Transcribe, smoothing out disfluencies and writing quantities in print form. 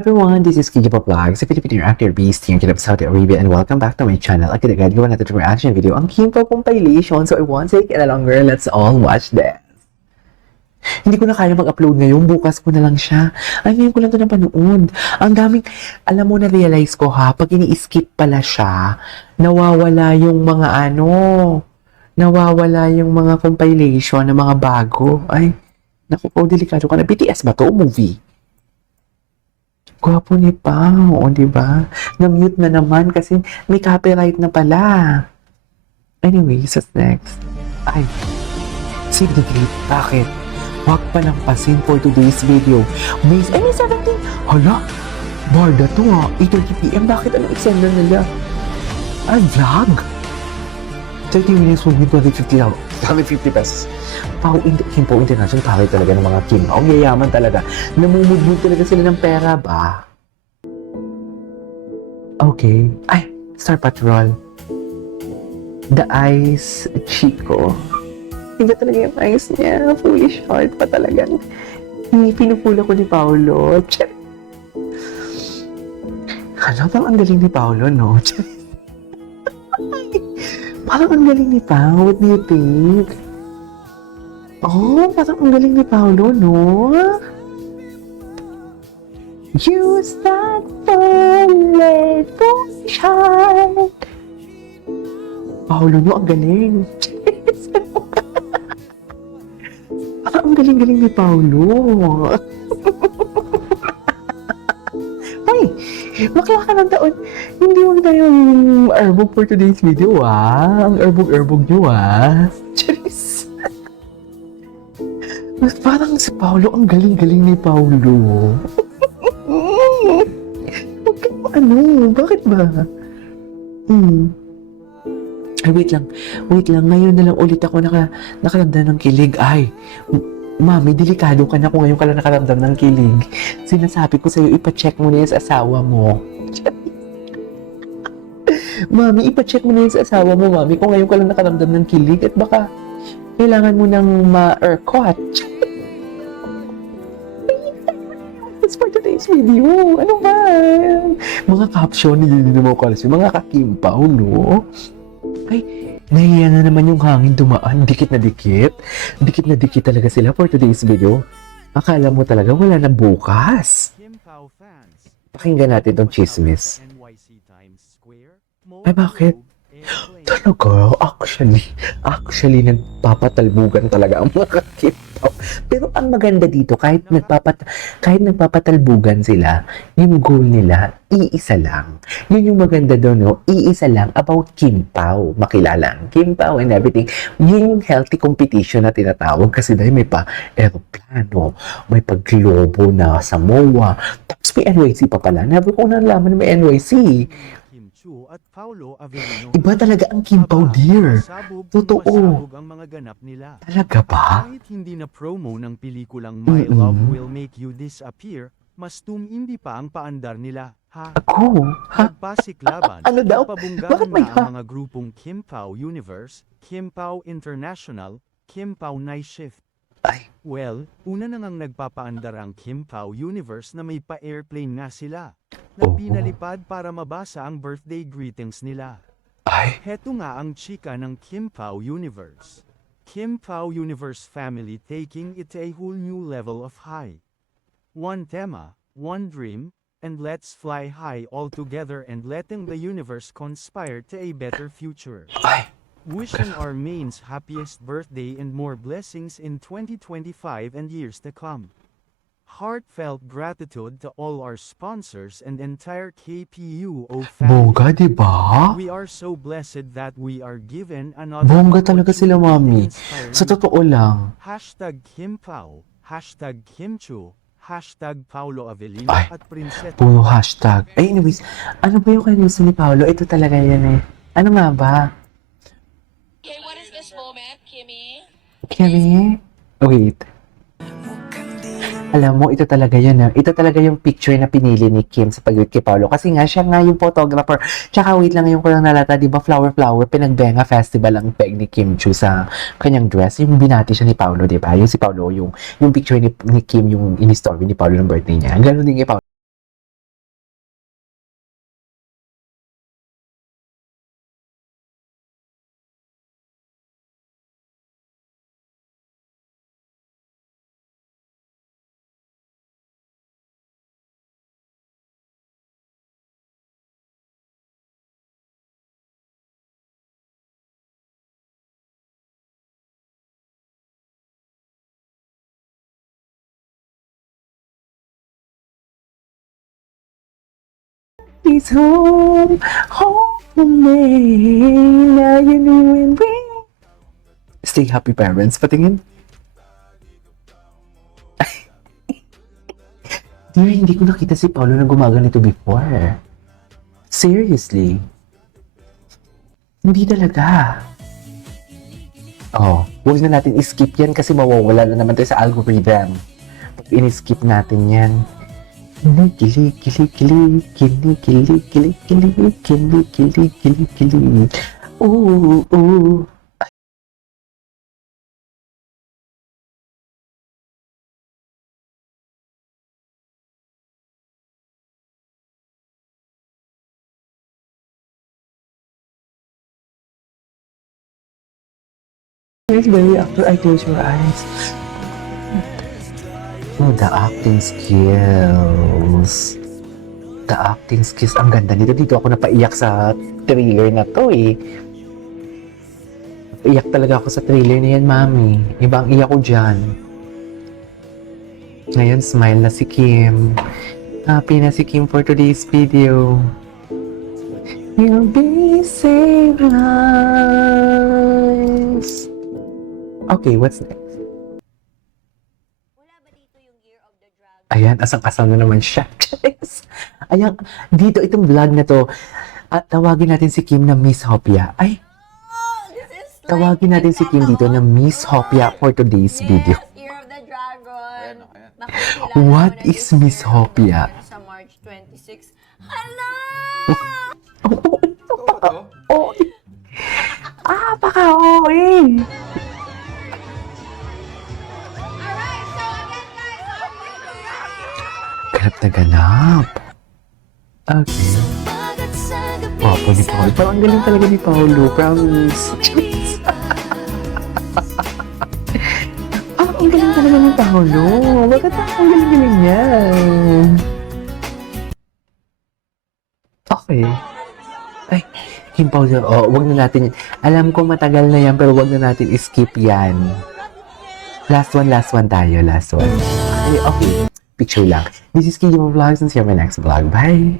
Everyone, this is Kiki Vlogs, a Filipino actor based here in Saudi Arabia, and welcome back to my channel. Agad-agad gawa natin itong reaction video ang Kimpo compilation. So I won't take it longer, let's all watch this. Hindi ko na kaya mag-upload ngayon, bukas ko na lang siya. Ay, ngayon ko lang ito napanood. Ang daming, alam mo, na-realize ko ha, pag ini-skip pala siya, nawawala yung mga compilation ng mga bago. Ay, naku po, delikado ka na. BTS ba to? Movie? Gwapo ni Pao, o diba? Na-mute na naman kasi may copyright na pala. Anyway, so next. Ay, save the date. Bakit? Huwag pa lang pasin for today's video. May 17. Hala, barda to ha. 8:30 PM. Bakit anong extender nila? Ay, vlog? 30 minutes will be 250 pesos. Kimpo International, kaway talaga ng mga Kim. Ang yayaman talaga. Namumudmud talaga sila ng pera ba? Okay. Ay, Star Patrol. The Eyes Chico. Iba talaga yung eyes niya. Foolish heart pa talaga. Pinupula ko ni Paolo. Hala, parang ang galing ni Paolo, no? Parang ang galing ni Pao. What do you think? Oh, parang ang galing ni Paolo, no? You start falling foolish heart. Paolo, no? Ang galing. Parang ang galing-galing ni Paolo. Ay, bakla ka ng taon. Hindi mo tayong erbog for today's video, ah. Ang erbog-erbog nyo, ah. Charis. Parang si Paolo, ang galing-galing ni Paolo. Bakit ba? Ay, wait lang. Ngayon na lang ulit ako nakaramdam ng kilig. Ay, Mami, delikado ka na kung ngayon ka lang nakaramdam ng kilig. Sinasabi ko sa'yo, ipacheck mo na yan sa asawa mo. Mami, ipacheck mo na yan sa asawa mo, Mami, kung ngayon ka lang nakaramdam ng kilig at baka kailangan mo ng ma-ERCOT. That's for today's video. Ano ba? Mga caption, hindi mo kasi mga kakimpaw, no? Ay, nahiya na naman yung hangin dumaan. Dikit na dikit. Dikit na dikit talaga sila for today's video. Akala mo talaga wala na bukas. Pakinggan natin tong chismis. Ay, bakit? Talaga, actually, nagpapatalbugan talaga ang mga Kimpaw. Pero ang maganda dito, kahit nagpapatalbugan sila, yung goal nila, iisa lang. Yun yung maganda doon, no? Iisa lang about Kimpaw. Makilala ang Kimpaw and everything. Yun yung healthy competition na tinatawag kasi dahil may pa aeroplano, may pag-globo na Samoa, tapos may NYC pa pala. Never ko nalaman na may NYC. At Paolo Avellino. Iba talaga ang Kimpaw, dear. Totoo. Ang mga ganap nila. Talaga ba? Kahit hindi na promo ng pelikulang My Love Will Make You Disappear, mas tumindi pa ang paandar nila. Ako? Nagpasiklaban. Ano daw? Napabunggahan Bakit may na ang mga grupong Kimpaw Universe, Kimpaw International, Kimpaw Night Shift. Ay. Well, una na ngang nagpapaandar ang Kimpaw Universe na may pa-airplane nga sila. Na pinalipad para mabasa ang birthday greetings nila. Ay. Heto nga ang chika ng Kimpaw Universe. Kimpaw Universe family taking it to a whole new level of high. One tema, one dream, and let's fly high all together and letting the universe conspire to a better future. Ay. Wishing our mains happiest birthday and more blessings in 2025 and years to come. Heartfelt gratitude to all our sponsors and entire KPUO family. Bongga, diba? We are so blessed that we are given another Bongga talaga sila, Mami. inspiring Sa totoo lang. #Kimpaw, #Kimchu, #Paolo Avellino Ay, at Prinsesa. puro hashtag. Ay, anyways, ano ba yung gusto ni Paolo? Ito talaga yan eh. Ano nga ba? Okay, what is this moment, Kimmy? Kimi? Wait. Alam mo, ito talaga yun. Ito talaga yung picture na pinili ni Kim sa pag-wait kay Paolo. Kasi nga, siya nga yung photographer. Tsaka wait lang yung kurang nalata, di ba, Flower, pinagbenga festival ang peg ni Kim Chu sa kanyang dress. Yung binati siya ni Paolo, di ba? Yung si Paolo, yung picture ni Kim, yung in-story ni Paolo ng birthday niya. Ganun din kay Paolo. is home, home for me. Now you know when we stay happy parents. Patingin. Dear, hindi ko nakita si Paolo na gumaganito before. Seriously. Hindi talaga. Oh, huwag na natin i-skip yan kasi mawawala na naman tayo sa algorithm. Pag in-skip natin yan. Kili, kili, kili, kili, kili, kili, kili, kili, kili, kili, kili. Oh, oh. Yes, baby, after I close your eyes. Oh, the acting skills. The acting skills. Ang ganda nito. Dito ako napaiyak sa trailer na to eh. Iyak talaga ako sa trailer na yan, mami. Ibang iyak ko dyan. Ngayon, smile na si Kim. Happy na si Kim for today's video. You'll be safe, eyes. Okay, what's next? Wala ba dito yung Year of the Dragon? Ayan, asang-asang na naman siya. Ayan, dito, itong vlog na to, at tawagin natin si Kim na Miss Hopia. Ay, This is like tawagin natin si Kim dito na Miss Hopia for today's video. Yes, Year of the Dragon. Ayan. Makikilala What mo na is this Miss year of the Hopia? Dragon Sa March 26. Hala! Oh, paka-OA! Alright, so again guys, Ganap na ganap. Okay. Wapo ni Paolo. Parang ang galing talaga ni Paolo. Promise. Ang galing talaga ni Paolo. Bakit ang galing-galing niya? Okay. Ay, Kim Paolo. Oh, wag na natin yan. Alam ko matagal na yan, pero wag na natin skip yan. Last one tayo. Last one. Ay, okay. Picture lang. This is Kim Vlogs and see you on my next vlog. Bye!